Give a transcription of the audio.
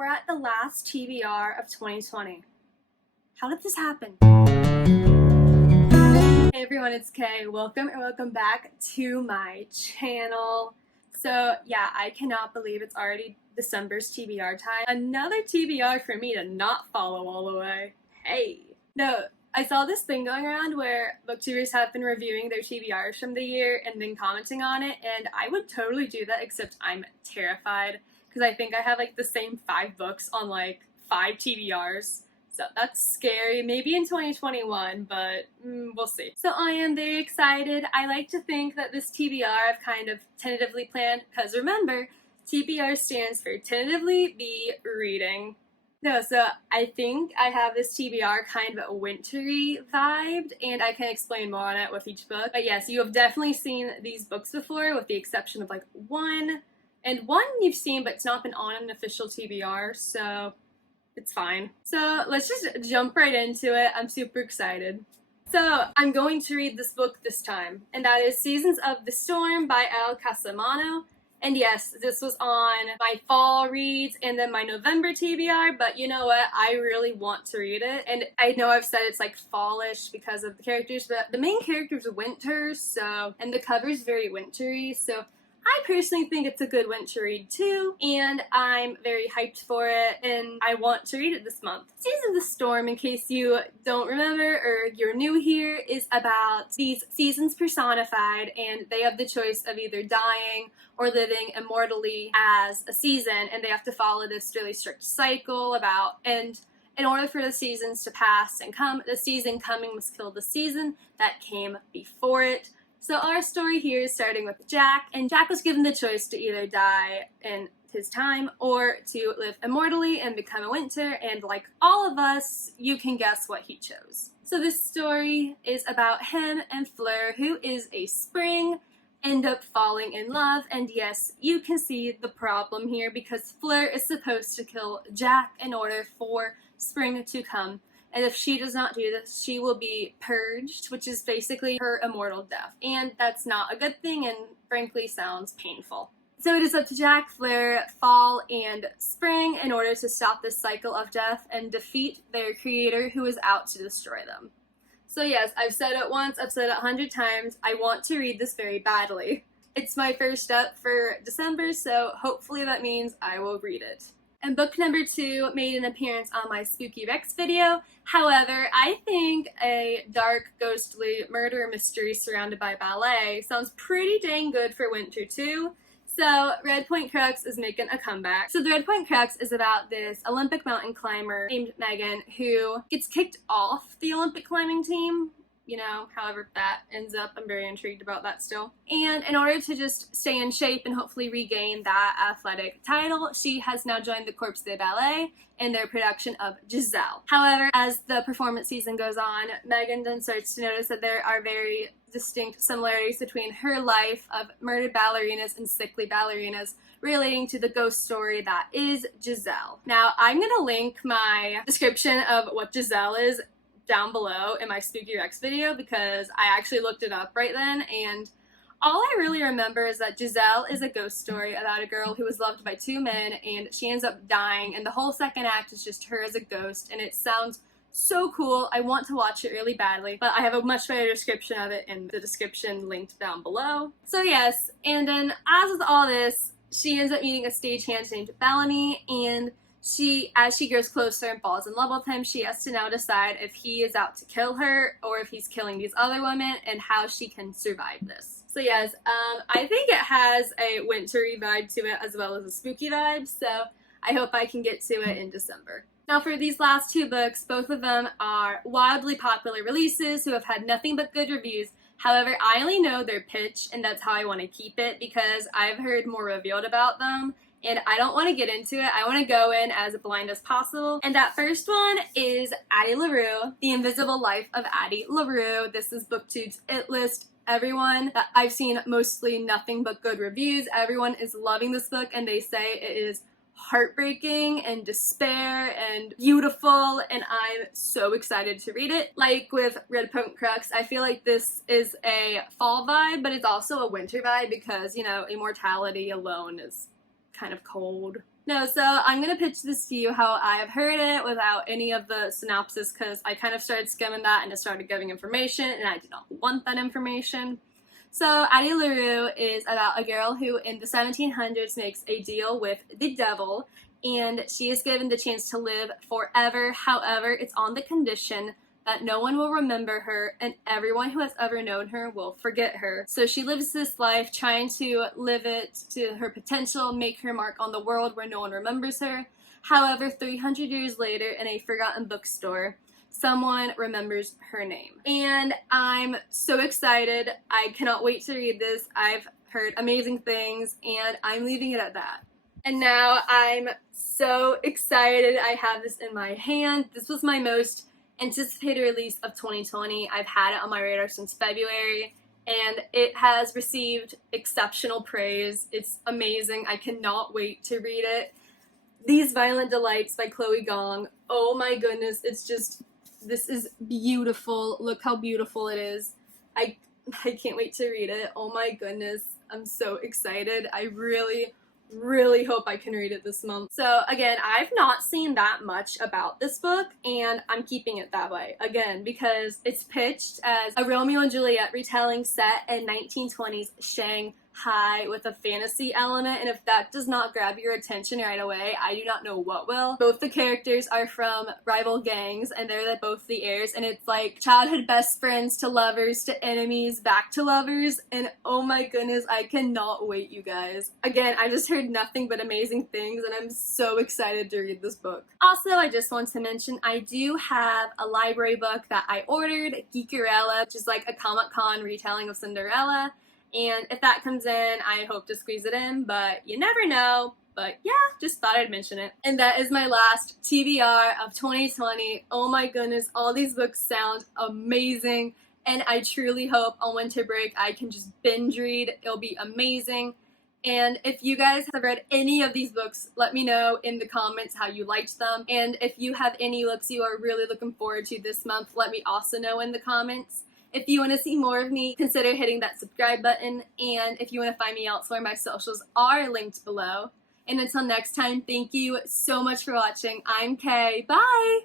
We're at the last TBR of 2020. How did this happen? Hey everyone, it's Kay. Welcome back to my channel. So yeah, I cannot believe it's already December's TBR time. Another TBR for me to not follow all the way. Hey. No, I saw this thing going around where booktubers have been reviewing their TBRs from the year and then commenting on it, and I would totally do that, except I'm terrified because I think I have like the same 5 books on like 5 TBRs. So that's scary. Maybe in 2021, but we'll see. So I am very excited. I like to think that this TBR I've kind of tentatively planned, because remember, TBR stands for tentatively be reading. No, so I think I have this TBR kind of a wintry vibe, and I can explain more on it with each book. But yes, you have definitely seen these books before, with the exception of like one. And one you've seen, but it's not been on an official TBR, so it's fine. So let's just jump right into it. I'm super excited. So I'm going to read this book this time, and that is Seasons of the Storm by El Casamano. And yes, this was on my fall reads and then my November TBR, but you know what? I really want to read it. And I know I've said it's like fallish because of the characters, but the main character's winter, so, and the cover's very wintry, so I personally think it's a good winter read too, and I'm very hyped for it, and I want to read it this month. Seasons of the Storm, in case you don't remember or you're new here, is about these seasons personified, and they have the choice of either dying or living immortally as a season, and they have to follow this really strict cycle and in order for the seasons to pass and come, the season coming must kill the season that came before it. So our story here is starting with Jack, and Jack was given the choice to either die in his time or to live immortally and become a winter, and like all of us, you can guess what he chose. So this story is about him and Fleur, who is a spring, end up falling in love, and yes, you can see the problem here because Fleur is supposed to kill Jack in order for spring to come. And if she does not do this, she will be purged, which is basically her immortal death. And that's not a good thing and frankly sounds painful. So it is up to Jack, Fleur, Fall, and Spring in order to stop this cycle of death and defeat their creator who is out to destroy them. So yes, I've said it once, I've said it 100 times, I want to read this very badly. It's my first up for December, so hopefully that means I will read it. And book number 2 made an appearance on my Spooky Rex video. However, I think a dark, ghostly murder mystery surrounded by ballet sounds pretty dang good for winter too. So Red Point Crux is making a comeback. So the Red Point Crux is about this Olympic mountain climber named Megan who gets kicked off the Olympic climbing team. You know, however that ends up, I'm very intrigued about that still. And in order to just stay in shape and hopefully regain that athletic title, she has now joined the Corps de Ballet in their production of Giselle. However, as the performance season goes on, Megan then starts to notice that there are very distinct similarities between her life of murdered ballerinas and sickly ballerinas relating to the ghost story that is Giselle. Now, I'm gonna link my description of what Giselle is down below in my Spooky Rex video because I actually looked it up right then, and all I really remember is that Giselle is a ghost story about a girl who was loved by 2 men and she ends up dying, and the whole second act is just her as a ghost, and it sounds so cool. I want to watch it really badly, but I have a much better description of it in the description linked down below. So yes, and then as with all this, she ends up meeting a stagehand named Bellamy, and as she grows closer and falls in love with him, she has to now decide if he is out to kill her or if he's killing these other women and how she can survive this. So yes, I think it has a wintry vibe to it as well as a spooky vibe, so I hope I can get to it in December. Now for these last 2 books, both of them are wildly popular releases who have had nothing but good reviews. However, I only know their pitch, and that's how I want to keep it because I've heard more revealed about them. And I don't want to get into it. I want to go in as blind as possible. And that first one is Addie LaRue, The Invisible Life of Addie LaRue. This is BookTube's It List. Everyone that I've seen mostly nothing but good reviews. Everyone is loving this book and they say it is heartbreaking and despair and beautiful, and I'm so excited to read it. Like with Red Point Crux, I feel like this is a fall vibe, but it's also a winter vibe because, you know, immortality alone is kind of cold. No, so I'm gonna pitch this to you how I have heard it without any of the synopsis because I kind of started skimming that and it started giving information and I did not want that information. So Addie LaRue is about a girl who in the 1700s makes a deal with the devil and she is given the chance to live forever. However, it's on the condition that no one will remember her and everyone who has ever known her will forget her. So she lives this life trying to live it to her potential, make her mark on the world where no one remembers her. However, 300 years later in a forgotten bookstore, someone remembers her name. And I'm so excited. I cannot wait to read this. I've heard amazing things and I'm leaving it at that. And now I'm so excited. I have this in my hand. This was my most anticipated release of 2020. I've had it on my radar since February and it has received exceptional praise. It's amazing. I cannot wait to read it. These Violent Delights by Chloe Gong. Oh my goodness, it's just, this is beautiful. Look how beautiful it is. I can't wait to read it. Oh my goodness, I'm so excited. I really hope I can read it this month. So again, I've not seen that much about this book and I'm keeping it that way. Again, because it's pitched as a Romeo and Juliet retelling set in 1920s Shanghai with a fantasy element, and if that does not grab your attention right away, I do not know what will. Both the characters are from rival gangs and they're both the heirs, and it's like childhood best friends to lovers to enemies back to lovers, and oh my goodness, I cannot wait, you guys. Again, I just heard nothing but amazing things and I'm so excited to read this book. Also, I just want to mention I do have a library book that I ordered, Geekerella, which is like a Comic-Con retelling of Cinderella. And if that comes in, I hope to squeeze it in, but you never know. But yeah, just thought I'd mention it. And that is my last TBR of 2020. Oh my goodness, all these books sound amazing. And I truly hope on winter break I can just binge read. It'll be amazing. And if you guys have read any of these books, let me know in the comments how you liked them. And if you have any books you are really looking forward to this month, let me also know in the comments. If you want to see more of me, consider hitting that subscribe button. And if you want to find me elsewhere, my socials are linked below. And until next time, thank you so much for watching. I'm Kay. Bye!